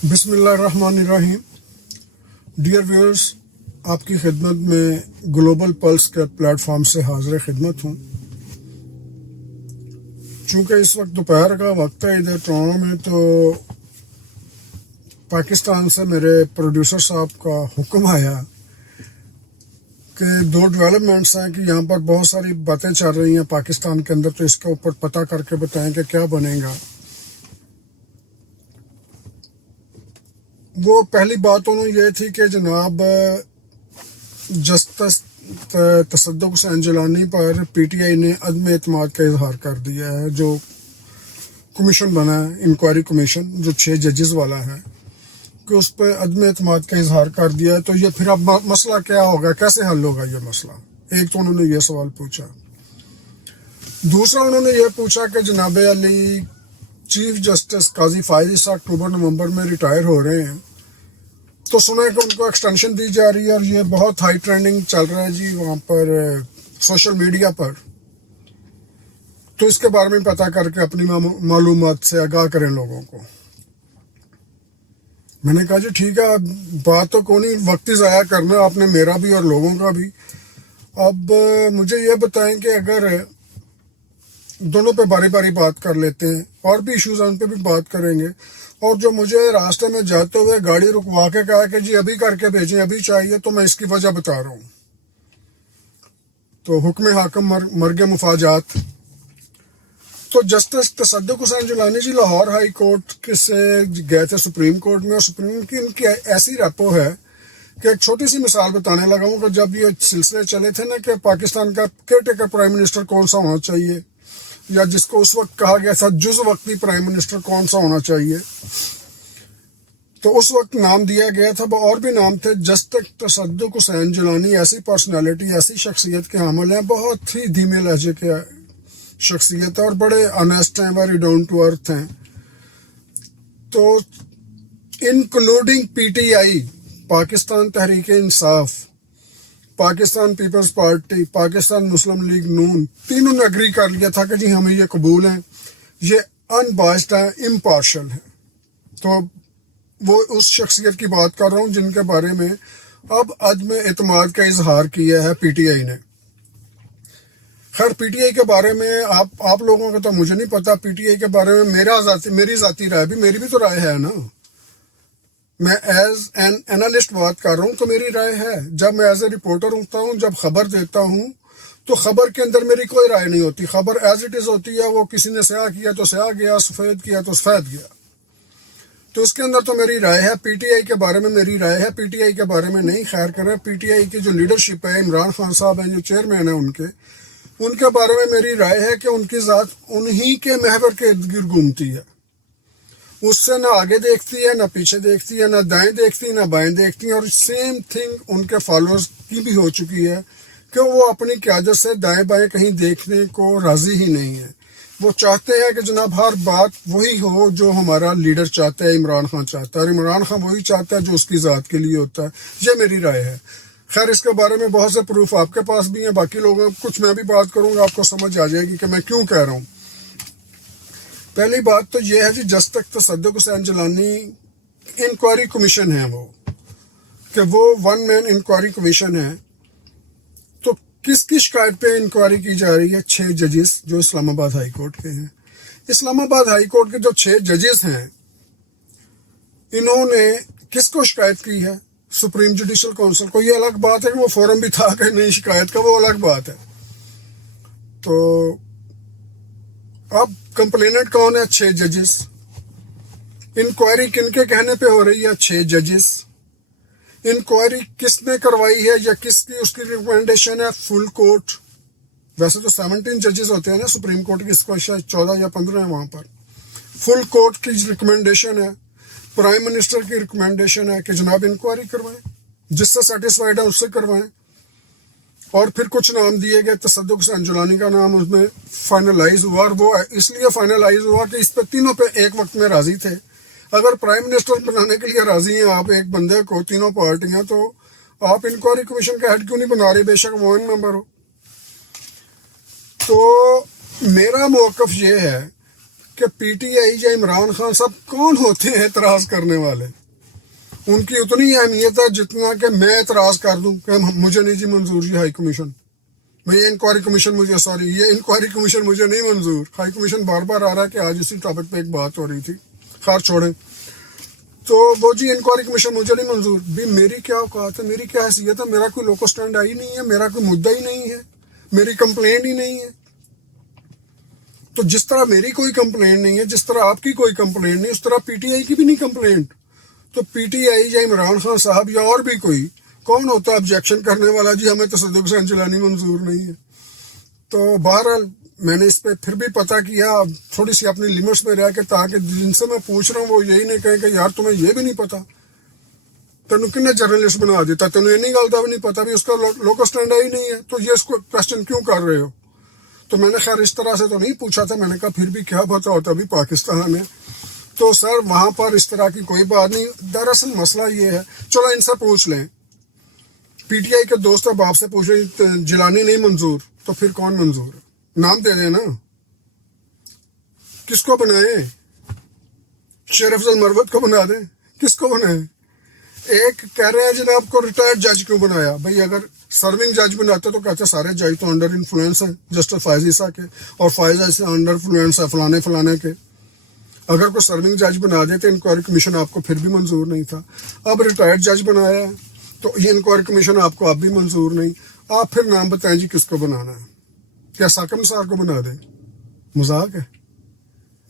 بسم اللہ الرحمن الرحیم. ڈیئر ویورز، آپ کی خدمت میں گلوبل پلس کے پلیٹ فارم سے حاضر خدمت ہوں. چونکہ اس وقت دوپہر کا وقت ہے ادھر ٹورانٹو میں، تو پاکستان سے میرے پروڈیوسر صاحب کا حکم آیا کہ دو ڈیولپمنٹس ہیں کہ یہاں پر بہت ساری باتیں چل رہی ہیں پاکستان کے اندر، تو اس کے اوپر پتہ کر کے بتائیں کہ کیا بنے گا. وہ پہلی بات انہوں یہ تھی کہ جناب justice Tasadduq Hussain Jilani per P T I نے عدم اعتماد کا اظہار کر دیا ہے. جو کمیشن بنا ہے، انکوائری کمیشن جو 6 ججز والا ہے، کہ اس پہ عدم اعتماد کا اظہار کر دیا ہے. تو یہ پھر اب مسئلہ کیا ہوگا، کیسے حل ہوگا یہ مسئلہ؟ ایک تو انہوں نے یہ سوال پوچھا. دوسرا انہوں نے یہ پوچھا کہ جناب علی چیف جسٹس قاضی فائز عیسیٰ اکتوبر نومبر میں ریٹائر ہو رہے ہیں، تو سنا ہے کہ ان کو ایکسٹینشن دی جا رہی ہے، اور یہ بہت ہائی ٹرینڈنگ چل رہا ہے جی وہاں پر سوشل میڈیا پر. تو اس کے بارے میں پتہ کر کے اپنی معلومات سے آگاہ کریں لوگوں کو. میں نے کہا جی ٹھیک ہے، بات تو کون نہیں، وقت ہی ضائع کرنا آپ نے، میرا بھی اور لوگوں کا بھی. اب مجھے یہ بتائیں کہ اگر دونوں پہ باری باری بات کر لیتے ہیں، اور بھی ایشوز ہیں ان پہ بھی بات کریں گے. اور جو مجھے راستے میں جاتے ہوئے گاڑی رکوا کے کہا کہ جی ابھی کر کے بھیجیں، ابھی چاہیے، تو میں اس کی وجہ بتا رہا ہوں. تو حکم حاکم مرگ مفاجات. تو جسٹس تصدق حسین جیلانی جی لاہور ہائی کورٹ سے گئے تھے سپریم کورٹ میں، اور سپریم کی ان کی ایسی ریپو ہے کہ ایک چھوٹی سی مثال بتانے لگا ہوں کہ جب یہ سلسلے چلے تھے نا کہ پاکستان کا کیئر ٹیکر پرائم منسٹر کون سا ہونا چاہیے، یا جس کو اس وقت کہا گیا تھا جز وقتی پرائم منسٹر کون سا ہونا چاہیے، تو اس وقت نام دیا گیا تھا، اور بھی نام تھے. جسٹس تصدق حسین جیلانی ایسی پرسنالٹی، ایسی شخصیت کے حامل ہیں، بہت ہی دھیمے لہجے کے شخصیت ہے، اور بڑے آنیسٹ ہیں، ویری ڈاؤن ٹو ارتھ ہیں. تو including P T I, Pakistan Tehreek Insaf, Pakistan Peoples party, Pakistan Muslim league نون، تینوں نے اگری کر لیا تھا کہ جی ہمیں یہ قبول ہیں، یہ ان بائسڈ ہیں، امپارشل ہیں. تو وہ اس شخصیت کی بات کر رہا ہوں جن کے بارے میں اب عدم اعتماد کا اظہار کیا ہے پی ٹی آئی نے. خیر پی ٹی آئی کے بارے میں آپ لوگوں کا تو مجھے نہیں پتا. پی ٹی آئی کے بارے میں میری ذاتی رائے بھی، میری بھی تو رائے ہے نا. میں ایز این اینالسٹ بات کر رہا ہوں تو میری رائے ہے. جب میں ایز اے رپورٹر ہوتا ہوں، جب خبر دیتا ہوں، تو خبر کے اندر میری کوئی رائے نہیں ہوتی. خبر ایز اٹ از ہوتی ہے، وہ کسی نے سیاہ کیا تو سیاہ گیا، سفید کیا تو سفید گیا. تو اس کے اندر تو میری رائے ہے. پی ٹی آئی کے بارے میں میری رائے ہے، پی ٹی آئی کے بارے میں نہیں. خیر کریں، پی ٹی آئی کی جو لیڈرشپ ہے، عمران خان صاحب ہیں جو چیئرمین ہیں، ان کے بارے میں میری رائے ہے کہ ان کی ذات انہی کے محور کے ارد گرد گھومتی ہے. اس سے نہ آگے دیکھتی ہے، نہ پیچھے دیکھتی ہے، نہ دائیں دیکھتی ہے، نہ بائیں دیکھتی ہے. اور سیم تھنگ ان کے فالوورز کی بھی ہو چکی ہے کہ وہ اپنی قیادت سے دائیں بائیں کہیں دیکھنے کو راضی ہی نہیں ہے. وہ چاہتے ہیں کہ جناب ہر بات وہی ہو جو ہمارا لیڈر چاہتا ہے، عمران خان چاہتا ہے، اور عمران خان وہی چاہتا ہے جو اس کی ذات کے لیے ہوتا ہے. یہ میری رائے ہے. خیر اس کے بارے میں بہت سے پروف آپ کے پاس بھی ہیں، باقی لوگوں کچھ میں بھی بات کروں گا، آپ کو سمجھ آ جائے گی کہ میں کیوں کہہ رہا ہوں. پہلی بات تو یہ ہے جی جسٹس تصدق حسین جیلانی انکوائری کمیشن ہے، وہ 1 مین انکوائری کمیشن ہے. تو کس کی شکایت پہ انکوائری کی جا رہی ہے؟ 6 ججز جو اسلام آباد ہائی کورٹ کے ہیں. اسلام آباد ہائی کورٹ کے جو 6 ججز ہیں، انہوں نے کس کو شکایت کی ہے؟ سپریم جوڈیشل کونسل کو. یہ الگ بات ہے کہ وہ فورم بھی تھا کہ نہیں شکایت کا، وہ الگ بات ہے. تو اب کمپلیننٹ کون ہے؟ 6 ججز. انکوائری کن کے کہنے پہ ہو رہی ہے؟ 6 ججز. انکوائری کس نے کروائی ہے یا کس کی اس کی ریکمنڈیشن ہے؟ Full court. ویسے تو 17 ججز ہوتے ہیں نا سپریم کورٹ کی، اس کو شاید 14 یا 15 ہیں وہاں پر. فل کورٹ کی ریکمنڈیشن ہے، پرائم منسٹر کی ریکمنڈیشن ہے کہ جناب انکوائری کروائیں، جس سے سیٹسفائیڈ ہے اس سے کروائیں. اور پھر کچھ نام دیے گئے، تصدق حسین جیلانی کا نام اس میں فائنلائز ہوا، اور وہ اس لیے فائنلائز ہوا کہ اس پہ تینوں پہ ایک وقت میں راضی تھے. اگر پرائم منسٹر بنانے کے لیے راضی ہیں آپ ایک بندے کو، تینوں پارٹیاں، تو آپ انکوائری کمیشن کا ہیڈ کیوں نہیں بنا رہے، بے شک وہ ممبر ہو. تو میرا موقف یہ ہے کہ پی ٹی آئی یا عمران خان صاحب کون ہوتے ہیں اعتراض کرنے والے. ان کی اتنی اہمیت ہے جتنا کہ میں اعتراض کر دوں کہ مجھے نہیں جی منظور جی ہائی کمیشن، یہ انکوائری کمیشن مجھے نہیں منظور. ہائی کمیشن بار بار آ رہا ہے کہ آج اسی ٹاپک پہ ایک بات ہو رہی تھی، خیر چھوڑیں. تو وہ جی انکوائری کمیشن مجھے نہیں منظور. بھی میری کیا اوقات ہے، میری کیا حیثیت ہے؟ میرا کوئی لوکو سٹینڈ آئی نہیں ہے، میرا کوئی مدعا ہی نہیں ہے، میری کمپلینٹ ہی نہیں ہے. تو جس طرح میری کوئی کمپلینٹ نہیں ہے، جس طرح آپ کی کوئی کمپلینٹ نہیں، اس طرح پی ٹی آئی کی بھی نہیں کمپلینٹ. تو پی ٹی آئی یا عمران خان صاحب یا اور بھی کوئی کون ہوتا ہے آبجیکشن کرنے والا جی ہمیں تصدیق حسین جیلانی منظور نہیں ہے. تو بہرحال میں نے اس پہ پھر بھی پتہ کیا، تھوڑی سی اپنی لمٹس میں رہ کے، تاکہ جن سے میں پوچھ رہا ہوں وہ یہی نہیں کہیں کہ یار تمہیں یہ بھی نہیں پتا، تینوں کنے جرنلسٹ بنا دیتا، تینوں یہ نہیں گلتا بھی نہیں پتا بھی اس کا لوکل سٹینڈ ہی نہیں ہے، تو یہ اس کو کوشچن کیوں کر رہے ہو؟ تو میں نے خیر اس طرح سے تو نہیں پوچھا تھا، میں نے کہا پھر بھی کیا پتا ہوتا بھی پاکستان ہے. تو سر وہاں پر اس طرح کی کوئی بات نہیں. دراصل مسئلہ یہ ہے، چلو ان سے پوچھ لیں، پی ٹی آئی کے دوست اب آپ سے پوچھیں جیلانی نہیں منظور تو پھر کون منظور ہے؟ نام دے دیں نا، کس کو بنائیں؟ شیر افضل مروت کو بنا دیں، کس کو بنائیں؟ ایک کہہ رہے ہیں جناب کو ریٹائرڈ جج کیوں بنایا؟ بھئی اگر سرونگ جج بناتے تو کہتے سارے جج تو انڈر انفلوئنس ہیں جسٹس فائز عیسیٰ کے، اور فائز عیسیٰ انڈر انفلوئنس ہے فلانے کے. اگر کوئی سرونگ جج بنا دیتے انکوائری کمیشن آپ کو پھر بھی منظور نہیں تھا. اب ریٹائرڈ جج بنایا ہے تو یہ انکوائری کمیشن آپ کو اب بھی منظور نہیں. آپ پھر نام بتائیں جی کس کو بنانا ہے؟ کیا ساکم سار کو بنا دیں؟ مذاق ہے.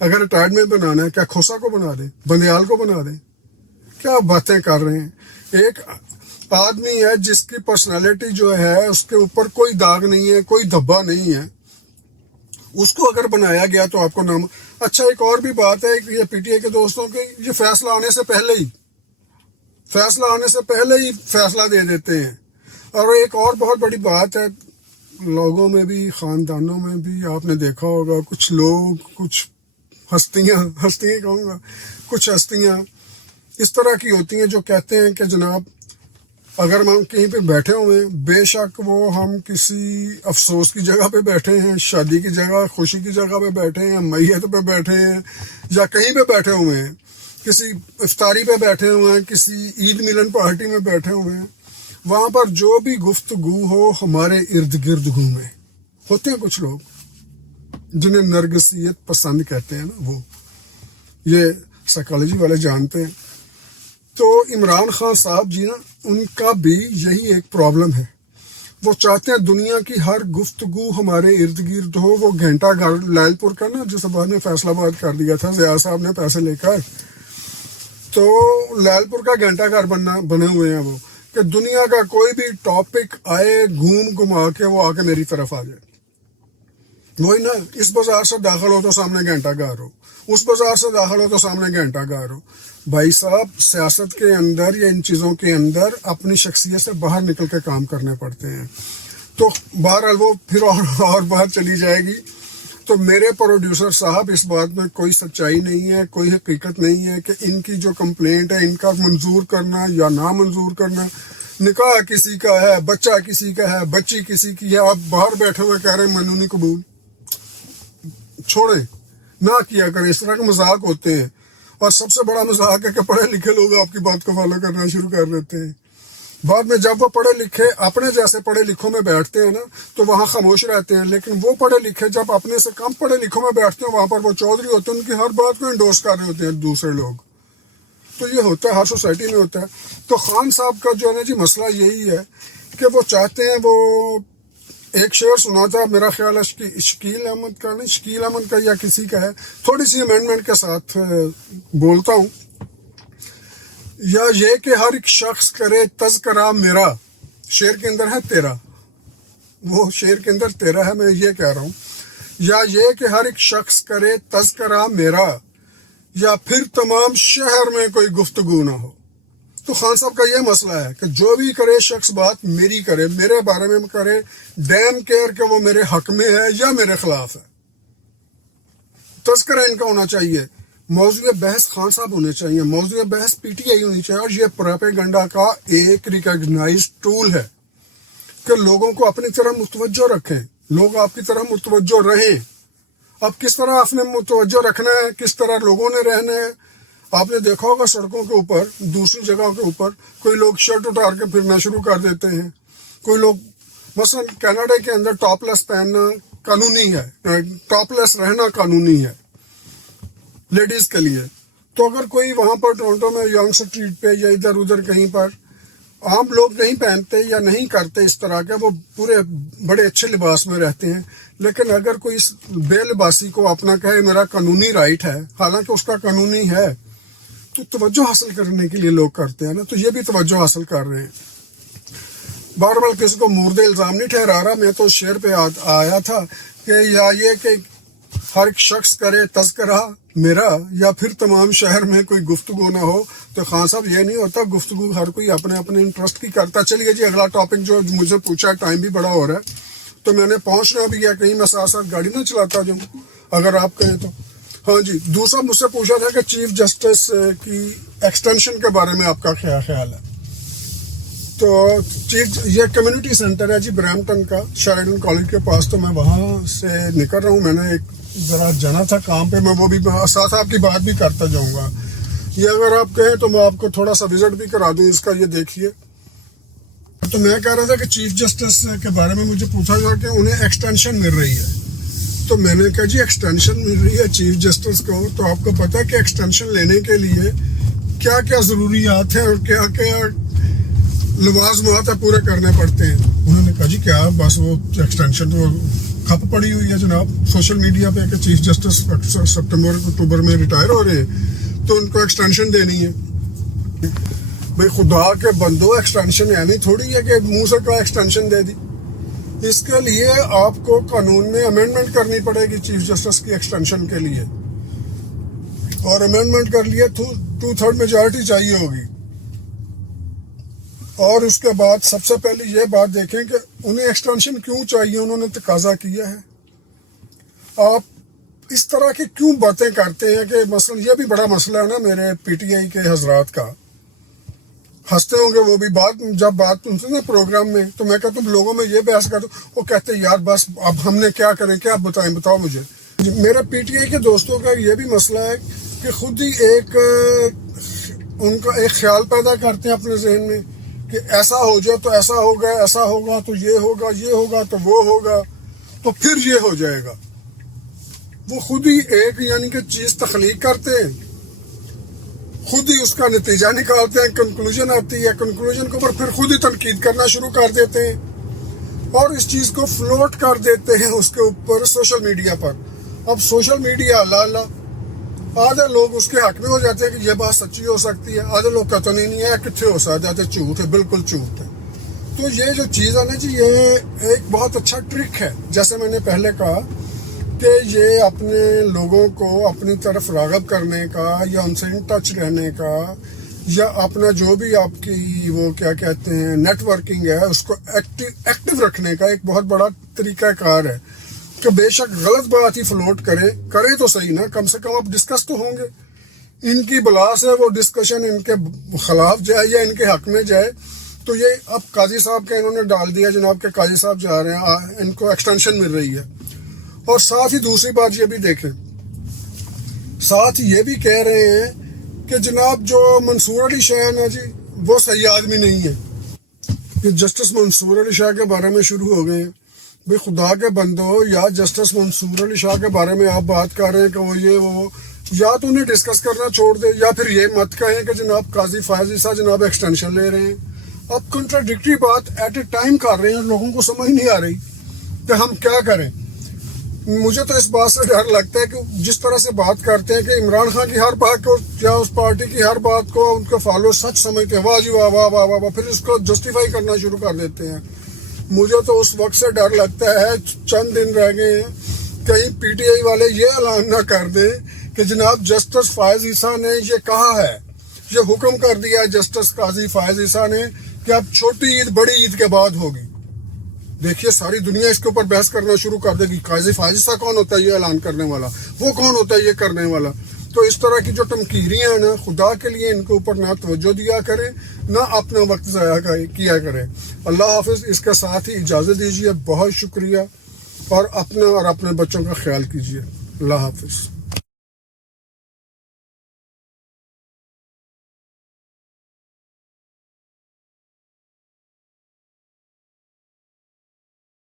اگر ریٹائرڈ میں بنانا ہے کیا کھوسا کو بنا دیں، بندیال کو بنا دیں؟ کیا باتیں کر رہے ہیں. ایک آدمی ہے جس کی پرسنالٹی جو ہے اس کے اوپر کوئی داغ نہیں ہے، کوئی دھبا نہیں ہے، اس کو اگر بنایا گیا تو آپ کو نام. اچھا ایک اور بھی بات ہے، یہ پی ٹی آئی کے دوستوں کی، یہ فیصلہ آنے سے پہلے ہی فیصلہ دے دیتے ہیں. اور ایک اور بہت بڑی بات ہے، لوگوں میں بھی خاندانوں میں بھی آپ نے دیکھا ہوگا کچھ لوگ، کچھ ہستیاں کہوں گا، کچھ ہستیاں اس طرح کی ہوتی ہیں جو کہتے ہیں کہ جناب اگر ہم کہیں پہ بیٹھے ہوئے ہیں، بے شک وہ ہم کسی افسوس کی جگہ پہ بیٹھے ہیں، شادی کی جگہ، خوشی کی جگہ پہ بیٹھے ہیں، میت پہ بیٹھے ہیں، یا کہیں پہ بیٹھے ہوئے ہیں، کسی افطاری پہ بیٹھے ہوئے ہیں، کسی عید ملن پارٹی میں بیٹھے ہوئے ہیں، وہاں پر جو بھی گفتگو ہو ہمارے ارد گرد گھومے. ہوتے ہیں کچھ لوگ جنہیں نرگسیت پسند کہتے ہیں نا، وہ یہ سائیکالوجی والے جانتے ہیں. تو عمران خان صاحب جی نا، ان کا بھی یہی ایک پرابلم ہے. وہ چاہتے ہیں دنیا کی ہر گفتگو ہمارے ارد گرد ہو. وہ گھنٹہ گھر لائل پور کا نا، جس بعد میں فیصلہ باد کر دیا تھا ضیاء صاحب نے پیسے لے کر، تو لائل پور کا گھنٹہ گھر بنے ہوئے ہیں وہ، کہ دنیا کا کوئی بھی ٹاپک آئے گھما کے وہ آ کے میری طرف آ جائے. وہی نا، اس بازار سے داخل ہو تو سامنے گھنٹہ گھر ہو، اس بازار سے داخل ہو تو سامنے گھنٹہ گھر ہو. بھائی صاحب سیاست کے اندر یا ان چیزوں کے اندر اپنی شخصیت سے باہر نکل کے کام کرنے پڑتے ہیں. تو بہرحال وہ پھر اور باہر چلی جائے گی. تو میرے پروڈیوسر صاحب اس بات میں کوئی سچائی نہیں ہے، کوئی حقیقت نہیں ہے کہ ان کی جو کمپلینٹ ہے ان کا منظور کرنا یا نہ منظور کرنا. نکاح کسی کا ہے، بچہ کسی کا ہے، بچی کسی کی ہے، آپ باہر بیٹھے ہوئے کہہ رہے ہیں منو نہیں قبول. چھوڑیں نہ کیا کریں، اس طرح کے مذاق ہوتے ہیں. اور سب سے بڑا مذاق ہے کہ پڑھے لکھے لوگ آپ کی بات کو فالو کرنا شروع کر دیتے ہیں. بعد میں جب وہ پڑھے لکھے اپنے جیسے پڑھے لکھوں میں بیٹھتے ہیں نا تو وہاں خاموش رہتے ہیں، لیکن وہ پڑھے لکھے جب اپنے سے کم پڑھے لکھوں میں بیٹھتے ہیں وہاں پر وہ چودھری ہوتے ہیں، ان کی ہر بات کو انڈورس کر رہے ہوتے ہیں دوسرے لوگ. تو یہ ہوتا ہے، ہر سوسائٹی میں ہوتا ہے. تو خان صاحب کا جو ہے نا جی مسئلہ یہی ہے کہ وہ چاہتے ہیں، وہ ایک شعر سنا تھا میرا خیال ہے شکیل احمد کا یا کسی کا ہے، تھوڑی سی امینڈمنٹ کے ساتھ بولتا ہوں. یا یہ کہ ہر ایک شخص کرے تذکرہ میرا، شعر کے اندر ہے تیرا، وہ شعر کے اندر تیرا ہے، میں یہ کہہ رہا ہوں. یا یہ کہ ہر ایک شخص کرے تذکرہ میرا، یا پھر تمام شہر میں کوئی گفتگو نہ ہو. تو خان صاحب کا یہ مسئلہ ہے کہ جو بھی کرے شخص بات میری کرے، میرے بارے میں کرے، ڈیم کیئر کہ وہ میرے حق میں ہے یا میرے خلاف ہے. تذکرہ ان کا ہونا چاہیے، موضوع بحث خان صاحب ہونے چاہیے، موضوع بحث پی ٹی آئی ہونی چاہیے. اور یہ پروپیگنڈا کا ایک ریکگنائز ٹول ہے کہ لوگوں کو اپنی طرح متوجہ رکھیں، لوگ آپ کی طرح متوجہ رہیں. اب کس طرح آپ نے متوجہ رکھنا ہے، کس طرح لوگوں نے رہنا ہے. آپ نے دیکھا ہوگا سڑکوں کے اوپر، دوسری جگہوں کے اوپر کوئی لوگ شرٹ اتار کے پھرنا شروع کر دیتے ہیں. کوئی لوگ مثلا کینیڈا کے اندر ٹاپ لیس پہننا قانونی ہے، ٹاپ لیس رہنا قانونی ہے لیڈیز کے لیے. تو اگر کوئی وہاں پر ٹورنٹو میں یانگ اسٹریٹ پہ یا ادھر ادھر کہیں پر عام لوگ نہیں پہنتے یا نہیں کرتے اس طرح کے، وہ پورے بڑے اچھے لباس میں رہتے ہیں، لیکن اگر کوئی بے لباسی کو اپنا کہے میرا قانونی رائٹ ہے، حالانکہ اس کا قانونی ہے، تو توجہ حاصل کرنے کے لیے لوگ کرتے ہیں نا. تو یہ بھی توجہ حاصل کر رہے ہیں. بار بار کسی کو مورد الزام نہیں ٹھہرا رہا. میں تو اس شعر پہ آیا تھا کہ یا یہ کہ ہر ایک شخص کرے تذکرہ میرا، یا پھر تمام شہر میں کوئی گفتگو نہ ہو. تو خان صاحب یہ نہیں ہوتا، گفتگو ہر کوئی اپنے اپنے انٹرسٹ کی کرتا. چلیے جی اگلا ٹاپک جو مجھے پوچھا، ٹائم بھی بڑا ہو رہا ہے تو میں نے پہنچنا بھی ہے، کہیں میں ساتھ ساتھ گاڑی نہ چلاتا جاؤں اگر آپ کہیں تو. ہاں جی، دوسرا مجھ سے پوچھا تھا کہ چیف جسٹس کی ایکسٹینشن کے بارے میں آپ کا کیا خیال ہے. تو یہ کمیونٹی سینٹر ہے جی برامپٹن کا، شیریڈن کالج کے پاس. تو میں وہاں سے نکل رہا ہوں، میں نے ایک ذرا جانا تھا کام پہ، میں وہ بھی ساتھ آپ کی بات بھی کرتا جاؤں گا. یہ اگر آپ کہیں تو میں آپ کو تھوڑا سا وزٹ بھی کرا دوں اس کا. یہ دیکھیے، تو میں کہہ رہا تھا کہ چیف جسٹس کے بارے میں مجھے پوچھا گیا کہ انہیں ایکسٹینشن مل رہی ہے. تو میں نے کہا جی ایکسٹینشن مل رہی ہے چیف جسٹس کو، تو آپ کو پتا ہے کہ ایکسٹینشن لینے کے لیے کیا کیا ضروریات ہیں اور کیا کیا لوازمات پورے کرنے پڑتے ہیں. انہوں نے کہا جی کیا بس وہ ایکسٹینشن تو کھپ پڑی ہوئی ہے جناب سوشل میڈیا پہ کہ چیف جسٹس سپٹمبر اکتوبر میں ریٹائر ہو رہے ہیں تو ان کو ایکسٹینشن دینی ہے. بھائی خدا کے بندو، ایکسٹینشن یعنی تھوڑی ہے کہ منہ سے کا ایکسٹینشن دے دی. اس کے لیے آپ کو قانون میں امینڈمنٹ کرنی پڑے گی چیف جسٹس کی ایکسٹینشن کے لیے، اور امینڈمنٹ کر لیے 2/3 میجارٹی چاہیے ہوگی. اور اس کے بعد سب سے پہلے یہ بات دیکھیں کہ انہیں ایکسٹینشن کیوں چاہیے، انہوں نے تقاضا کیا ہے. آپ اس طرح کی کیوں باتیں کرتے ہیں کہ مثلا یہ بھی بڑا مسئلہ ہے نا میرے پی ٹی آئی کے حضرات کا. ہنستے ہوں گے وہ بھی جب بات ان سے نا پروگرام میں، تو میں کہتا ہوں لوگوں میں یہ بحث کرتا ہوں، وہ کہتے ہیں یار بس اب ہم نے کیا کریں، کیا بتاؤ مجھے. میرے پی ٹی آئی کے دوستوں کا یہ بھی مسئلہ ہے کہ خود ہی ان کا ایک خیال پیدا کرتے ہیں اپنے ذہن میں کہ ایسا ہو جائے تو ایسا ہوگا، ایسا ہوگا تو یہ ہوگا، یہ ہوگا تو وہ ہوگا، تو پھر یہ ہو جائے گا. وہ خود ہی ایک یعنی کہ چیز تخلیق کرتے ہیں، خود ہی اس کا نتیجہ نکالتے ہیں، کنکلوژن آتی ہے، کنکلوژن کے اوپر پھر خود ہی تنقید کرنا شروع کر دیتے ہیں اور اس چیز کو فلوٹ کر دیتے ہیں اس کے اوپر سوشل میڈیا پر. اب سوشل میڈیا اللہ آدھے لوگ اس کے حق میں ہو جاتے ہیں کہ یہ بات سچی ہو سکتی ہے، آدھے لوگ کہتے نہیں ہے کتنے ہو سکتا ہے، جھوٹ ہے، بالکل جھوٹ ہے. تو یہ جو چیز ہے نا جی، یہ ایک بہت اچھا ٹرک ہے. جیسے میں نے پہلے کہا کہ یہ اپنے لوگوں کو اپنی طرف راغب کرنے کا یا ان سے ان ٹچ رہنے کا یا اپنا جو بھی آپ کی وہ کیا کہتے ہیں نیٹ ورکنگ ہے اس کو ایکٹیو رکھنے کا ایک بہت بڑا طریقہ کار ہے کہ بے شک غلط بات ہی فلوٹ کرے تو صحیح نا، کم سے کم آپ ڈسکس تو ہوں گے. ان کی بلا سے وہ ڈسکشن ان کے خلاف جائے یا ان کے حق میں جائے. تو یہ اب قاضی صاحب کے انہوں نے ڈال دیا جناب کہ قاضی صاحب جا رہے ہیں، ان کو ایکسٹینشن مل رہی ہے. اور ساتھ ہی دوسری بات یہ بھی دیکھیں، ساتھ یہ بھی کہہ رہے ہیں کہ جناب جو منصور علی شاہ ہے نا جی وہ صحیح آدمی نہیں ہے. کہ جسٹس منصور علی شاہ کے بارے میں شروع ہو گئے ہیں. بھئی خدا کے بندو، یا جسٹس منصور علی شاہ کے بارے میں آپ بات کر رہے ہیں کہ وہ یہ وہ، یا تو انہیں ڈسکس کرنا چھوڑ دے یا پھر یہ مت کہیں کہ جناب قاضی فائز عیسیٰ جناب ایکسٹینشن لے رہے ہیں. آپ کنٹراڈکٹری بات ایٹ اے ٹائم کر رہے ہیں، لوگوں کو سمجھ نہیں آ رہی کہ ہم کیا کریں. مجھے تو اس بات سے ڈر لگتا ہے کہ جس طرح سے بات کرتے ہیں کہ عمران خان کی ہر بات کو یا اس پارٹی کی ہر بات کو ان کے فالو سچ سمجھتے ہیں، واہ جی واہ واہ واہ واہ، پھر اس کو جسٹیفائی کرنا شروع کر دیتے ہیں. مجھے تو اس وقت سے ڈر لگتا ہے، چند دن رہ گئے ہیں، کہیں پی ٹی آئی والے یہ اعلان نہ کر دیں کہ جناب جسٹس فائز عیسیٰ نے یہ کہا ہے، یہ حکم کر دیا ہے جسٹس قاضی فائز عیسیٰ نے کہ اب چھوٹی عید بڑی عید کے بعد ہوگی. دیکھیے ساری دنیا اس کے اوپر بحث کرنا شروع کر دے گی، قاضی فائز عیسیٰ کون ہوتا ہے یہ اعلان کرنے والا، وہ کون ہوتا ہے یہ کرنے والا. تو اس طرح کی جو تمکیریاں ہیں نا، خدا کے لیے ان کے اوپر نہ توجہ دیا کریں، نہ اپنا وقت ضائع کیا کریں. اللہ حافظ. اس کے ساتھ ہی اجازت دیجیے، بہت شکریہ، اور اپنا اور اپنے بچوں کا خیال کیجیے. اللہ حافظ.